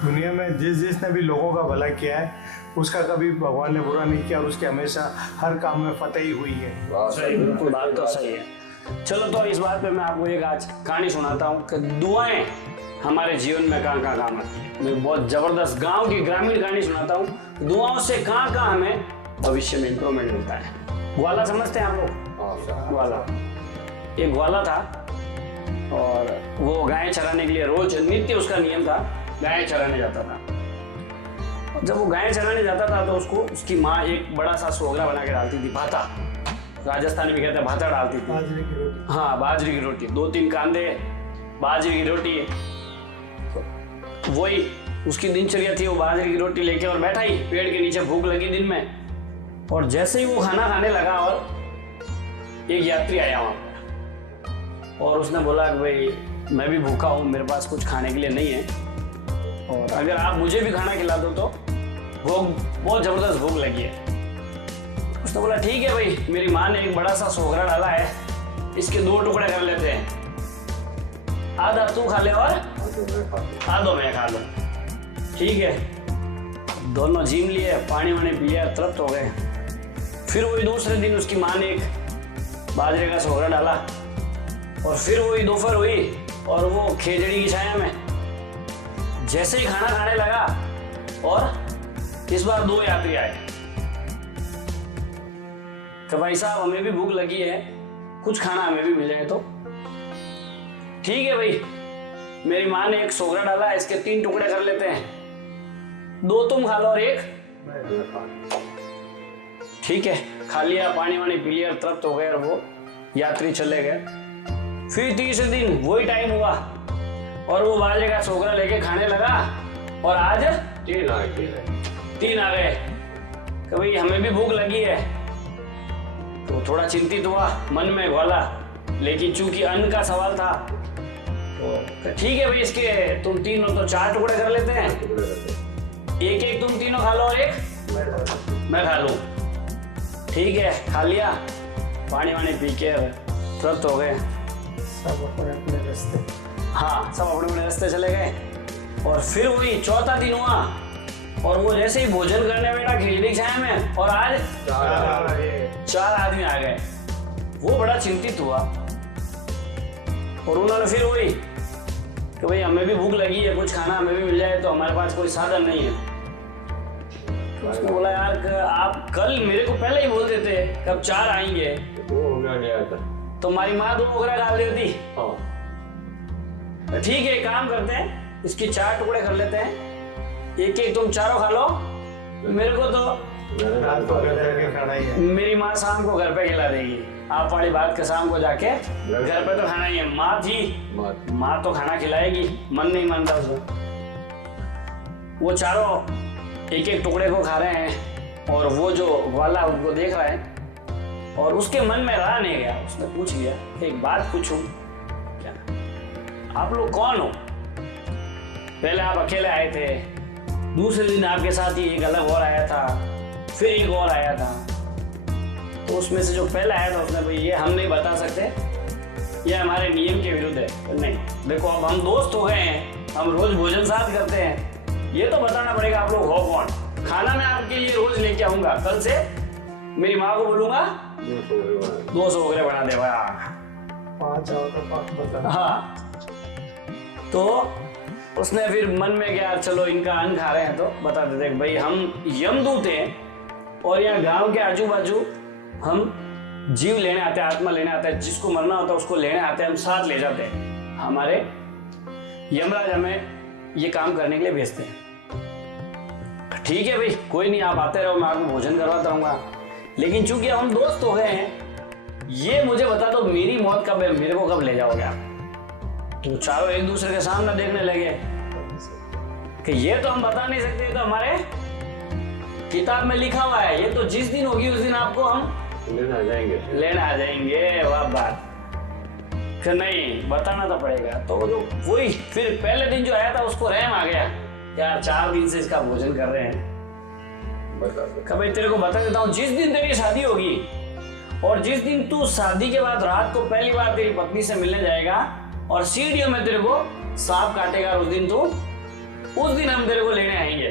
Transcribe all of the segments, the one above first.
दुनिया में जिसने भी लोगों का भला किया है उसका कभी भगवान ने बुरा नहीं किया और उसकी हमेशा हर काम में फतेह ही हुई है। सही, बिल्कुल बात तो सही है। चलो तो इस बात पे मैं आपको एक आज कहानी सुनाता हूँ कि दुआएं हमारे जीवन में कहाँ कहाँ काम आती है। मैं बहुत जबरदस्त गांव की ग्रामीण कहानी सुनाता हूँ, दुआओं से कहाँ कहाँ हमें भविष्य में इंप्रूवमेंट मिलता है। ग्वाला समझते हैं आप लोग? ग्वाला, एक ग्वाला था और वो गायें चराने के लिए रोज नित्य उसका नियम था, गायें चराने जाता था। जब वो गायें चराने जाता था तो उसको उसकी माँ एक बड़ा सा सोगरा बना के डालती थी, भाता, राजस्थानी में कहते हैं भाता डालती थी। बाजरे की रोटी। हाँ, बाजरे की रोटी, 2-3 कांदे बाजरे की रोटी, वही उसकी दिनचर्या थी। वो बाजरे की रोटी लेके और बैठा ही पेड़ के नीचे, भूख लगी दिन में, और जैसे ही वो खाना खाने लगा और एक यात्री आया वहाँ पर और उसने बोला कि भाई मैं भी भूखा हूँ, मेरे पास कुछ खाने के लिए नहीं है और अगर आप मुझे भी खाना खिला दो तो भूख, बहुत जबरदस्त भूख लगी है। उसने बोला ठीक है भाई, मेरी माँ ने एक बड़ा सा सोगरा डाला है, इसके 2 टुकड़े कर लेते हैं, आधा तू खा ले और आधा मैं खा लूं। ठीक है, दोनों जीम लिए, पानी वानी पी लिया, तृप्त हो गए। फिर वही दूसरे दिन उसकी माँ ने एक बाजरे का सोगरा डाला और फिर वही दोपहर हुई और वो खेजड़ी की छाया में जैसे ही खाना खाने लगा और इस बार 2 यात्री आए कि भाई साहब हमें भी भूख लगी है, कुछ खाना हमें भी मिल जाए तो। ठीक है भाई, मेरी माँ ने एक सोगरा डाला है, इसके 3 टुकड़े कर लेते हैं, 2 तुम खा लो और 1। ठीक है, खा लिया, पानी वानी पी लिया, तृप्त हो गए और वो यात्री चले गए। फिर तीसरे दिन वही टाइम हुआ और वो बाजरे का सोगरा लेके खाने लगा और आज 3 आ गए कि भाई हमें भी भूख लगी है। तो थोड़ा चिंतित हुआ मन में ग्वाला, लेकिन चूंकि अन्न का सवाल था तो ठीक है भाई, इसके तुम 3 हो तो 4 टुकड़े कर लेते हैं, 1-1 तुम तीनों खा लो और 1 मैं खा लूं। ठीक है, खा लिया, पानी वानी पी के तृप्त हो गए। सब अपने रास्ते। हाँ, सब अपने अपने रास्ते चले गए और फिर वही चौथा दिन हुआ और वो जैसे ही भोजन करने बैठा खिचड़ी छाया में और आज 4 आदमी आ गए। वो बड़ा चिंतित हुआ और उन्होंने फिर वही कि भाई हमें भी भूख लगी है, कुछ खाना हमें भी मिल जाए तो, हमारे पास कोई साधन नहीं है। तो उसने बोला यार आप कल मेरे को पहले ही बोल देते कब 4 आएंगे तो हमारी माँ 2 ओगरा डाल देती। ठीक है, काम करते हैं, इसकी 4 टुकड़े कर लेते हैं, 1-1 तुम चारों खा लो, मेरे को तो रात को घर जाके खाना ही है। मेरी माँ शाम को घर पे खिला देगी। आप वाली बात के शाम को जाके घर पे तो खाना ही है। माँ थी, माँ तो खाना खिलाएगी, मन नहीं मानता उसको। वो चारों 1-1 टुकड़े को खा रहे हैं और वो जो वाला उनको देख रहा है और उसके मन में रहा नहीं गया। उसने पूछ लिया एक बात पूछूं क्या, आप लोग कौन हो? पहले आप अकेले आए थे, दूसरे दिन आपके साथ ही एक अलग और आया था, फिर एक और आया था। तो उसमें से जो पहला आया था उसने भाई ये हम नहीं बता सकते, ये हमारे नियम के विरुद्ध है। नहीं देखो, अब हम दोस्त हो गए हैं, हम रोज भोजन साथ करते हैं, ये तो बताना पड़ेगा आप लोग हो कौन। खाना मैं आपके लिए रोज लेके आऊंगा, कल से मेरी माँ को बोलूंगा 200 वगैरह बना दे भाई। 5 आओ तो 5 बता। हाँ, तो उसने फिर मन में क्या, चलो इनका अन्न खा रहे हैं तो बता देते भाई हम यमदूत हैं और यहाँ गांव के आजू बाजू हम जीव लेने आते हैं, आत्मा लेने आते हैं, जिसको मरना होता है उसको लेने आते हैं, हम साथ ले जाते हैं। हमारे यमराज हमें ये काम करने के लिए भेजते हैं। ठीक है भाई, कोई नहीं, आप आते रहो, मैं आपको भोजन करवाता रहूंगा, लेकिन चूंकि हम दोस्त हो गए हैं, ये मुझे बता दो मेरी मौत कब है, मेरे को कब ले जाओगे आप? तो चारों एक दूसरे के सामने देखने लगे कि ये तो हम बता नहीं सकते, तो हमारे किताब में लिखा हुआ है, ये तो जिस दिन होगी उस दिन आपको हम लेने आ जाएंगे। वाह बात, फिर नहीं बताना तो पड़ेगा। तो वही फिर पहले दिन जो आया था उसको रहम आ गया, यार 4 दिन से इसका भोजन कर रहे हैं, कभी तेरे को बता देता हूँ, जिस दिन तेरी शादी होगी और जिस दिन तू शादी के बाद रात को पहली बार तेरी पत्नी से मिलने जाएगा और सीढ़ियों में तेरे को सांप काटेगा, उस दिन तू उस दिन हम तेरे को लेने आएंगे।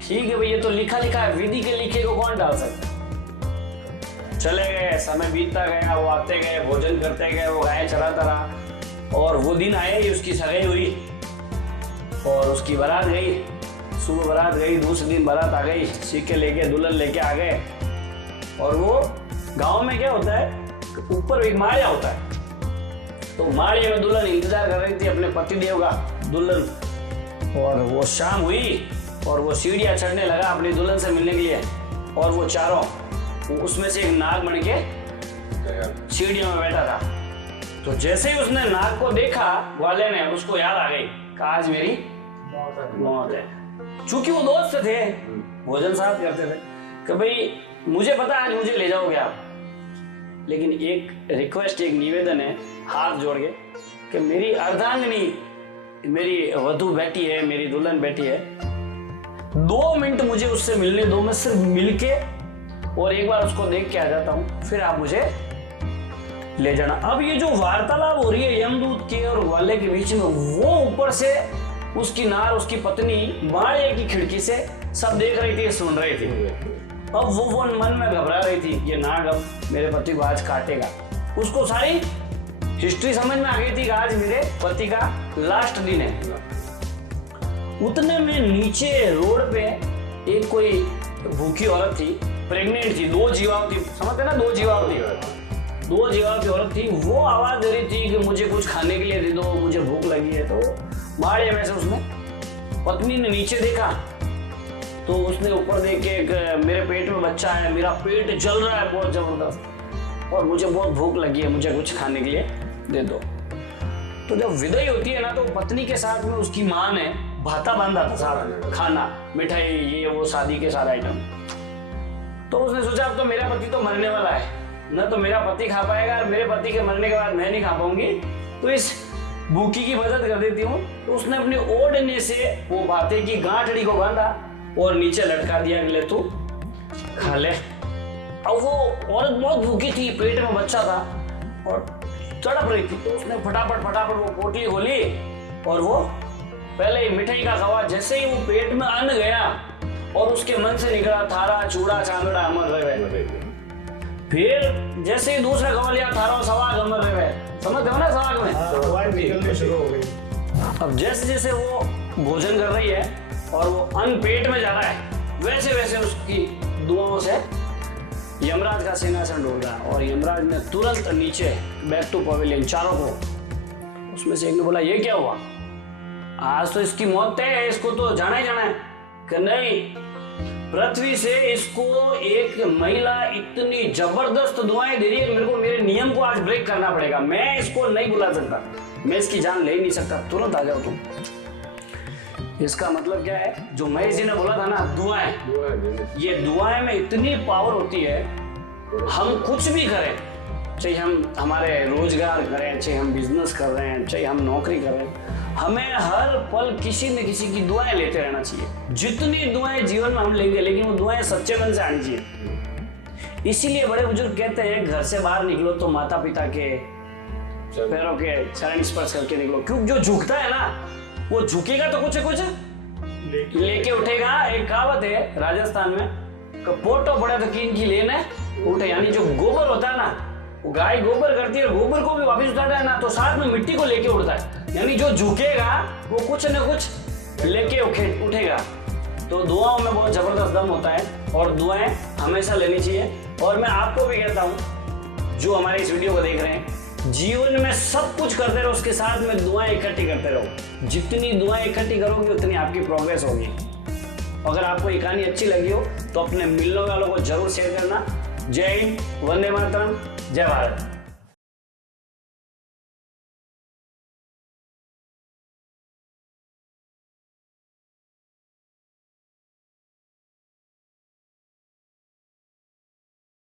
ठीक है भाई, ये तो लिखा लिखा है, विधि के लिखे को कौन डाल सकता। चले गए, समय बीतता गया, वो आते गए, भोजन करते गए, वो गाय चराता रहा। और वो दिन आए, उसकी सगाई हुई और उसकी बारात गई। सुबह बारात गई, दूसरे दिन बारात आ गई, सीखे लेके दुल्हन लेके आ गए। और वो गांव में क्या होता है, ऊपर एक माड़िया होता है, तो माड़िया में दुल्हन इंतजार कर रही थी अपने पतिदेव का, दुल्हन। और वो शाम हुई और वो सीढ़ियाँ चढ़ने लगा अपनी दुल्हन से मिलने के लिए। और वो चारों, उसमें से एक नाग बन के सीढ़ियों में बैठा था। तो जैसे ही उसने नाग को देखा, ग्वाले ने, उसको याद आ गई कि आज मेरी मौत है। चूंकि वो दोस्त थे, भोजन साथ करते थे, कि भाई मुझे पता आज मुझे ले जाओगे आप, लेकिन एक रिक्वेस्ट, एक निवेदन है हाथ जोड़ के, कि मेरी अर्धांगिनी, मेरी वधू बैठी है, मेरी दुल्हन बैठी है, 2 मिनट मुझे उससे मिलने दो। मैं सिर्फ मिलके और एक बार उसको देख के आ जाता हूँ, फिर आप मुझे ले जाना। अब ये जो वार्तालाप हो रही है यमदूत के और ग्वाले के बीच में, वो ऊपर से उसकी नार, उसकी पत्नी माड़िया की खिड़की से सब देख रही थी, सुन रही थी। अब वो मन में घबरा रही थी, ये नाग अब मेरे पति को आज काटेगा। उसको सारी हिस्ट्री समझ में आ गई थी कि आज मेरे पति का लास्ट दिन है। उतने में नीचे रोड पे एक कोई भूखी औरत थी, प्रेग्नेंट थी, 2 जीवावती, समझते ना, 2 जीवावती, 2 जीवावती औरत थी। वो आवाज दे रही थी कि मुझे कुछ खाने के लिए दे दो, मुझे भूख लगी है। तो माड़िया में से उसने, पत्नी ने नीचे देखा, तो उसने ऊपर देख के, मेरे पेट में बच्चा है, मेरा पेट जल रहा है बहुत जबरदस्त, और मुझे बहुत भूख लगी है, मुझे कुछ खाने के लिए दे दो। तो जब विदाई होती है ना, तो पत्नी के साथ में उसकी माँ ने भाता बांधा था, सारा खाना, मिठाई, ये वो, शादी के सारे आइटम। तो उसने सोचा अब तो मेरा पति तो मरने वाला है, न तो मेरा पति खा पाएगा, और मेरे पति के मरने के बाद मैं नहीं खा पाऊंगी, तो इस भूखी की मदद कर देती हूँ। तो उसने अपने ओढ़ने से वो भाते की गांठड़ी को बांधा और नीचे लटका दिया, ले तू खा ले। अब वो औरत बहुत भूखी थी, पेट में बच्चा था और तड़प रही थी। तो उसने फटाफट वो पोटली खोली, और वो पहले ही मिठाई का खवा, जैसे ही वो पेट में अन्न गया और उसके मन से निकला, थारा चूड़ा चांदड़ा अमर रहे। फिर जैसे ही दूसरा खवा लिया, थारा सवाग अमर रहे। समझते हो ना, सवाग में निकलने शुरू हो गई। अब जैसे जैसे वो भोजन कर रही है और वो अन्न पेट में जा रहा है, वैसे वैसे उसकी दुआओं से यमराज का सिंहासन डोल रहा है। और यमराज ने तुरंत नीचे, बैक टू पवेलियन, चारों को, उसमें से एक ने बोला, ये क्या हुआ, आज तो इसकी मौत तय है, इसको तो जाना ही जाना है। कि नहीं, पृथ्वी से इसको एक महिला इतनी जबरदस्त दुआएं दे रही है, मेरे को, मेरे नियम को आज ब्रेक करना पड़ेगा, मैं इसको नहीं बुला सकता, मैं इसकी जान ले ही नहीं सकता, तुरंत आ जाओ तुम। इसका मतलब क्या है, जो महेश जी ने बोला था ना, दुआएं, ये दुआएं में इतनी पावर होती है, हम कुछ भी करें, चाहे हम हमारे रोजगार करें, चाहे हम बिजनेस कर रहे हैं, चाहे हम नौकरी कर रहे हैं, हमें हर पल किसी न किसी की दुआएं लेते रहना चाहिए। जितनी दुआएं जीवन में हम लेंगे, लेकिन वो दुआएं सच्चे मन से आनी चाहिए। इसीलिए बड़े बुजुर्ग कहते हैं, घर से बाहर निकलो तो माता पिता के पैरों के चरण स्पर्श करके निकलो, क्योंकि जो झुकता है ना, वो झुकेगा तो कुछ लेके उठेगा। एक कहावत है राजस्थान में, पोटो पड़े तो किन की लेने उठे, यानी जो गोबर होता है ना, वो गाय गोबर करती है, गोबर को भी वापस उठाता है ना, तो साथ में मिट्टी को लेके उड़ता है। यानी जो झुकेगा वो कुछ न कुछ लेके उठेगा। तो दुआओं में बहुत जबरदस्त दम होता है, और दुआएं हमेशा लेनी चाहिए। और मैं आपको भी कहता हूँ, जो हमारे इस वीडियो को देख रहे हैं, जीवन में सब कुछ करते रहो, उसके साथ में दुआएं इकट्ठी करते रहो। जितनी दुआएं इकट्ठी करोगे, उतनी आपकी प्रोग्रेस होगी। अगर आपको ये कहानी अच्छी लगी हो तो अपने मिलने वालों को जरूर शेयर करना। जय हिंद, वंदे मातरम, जय भारत।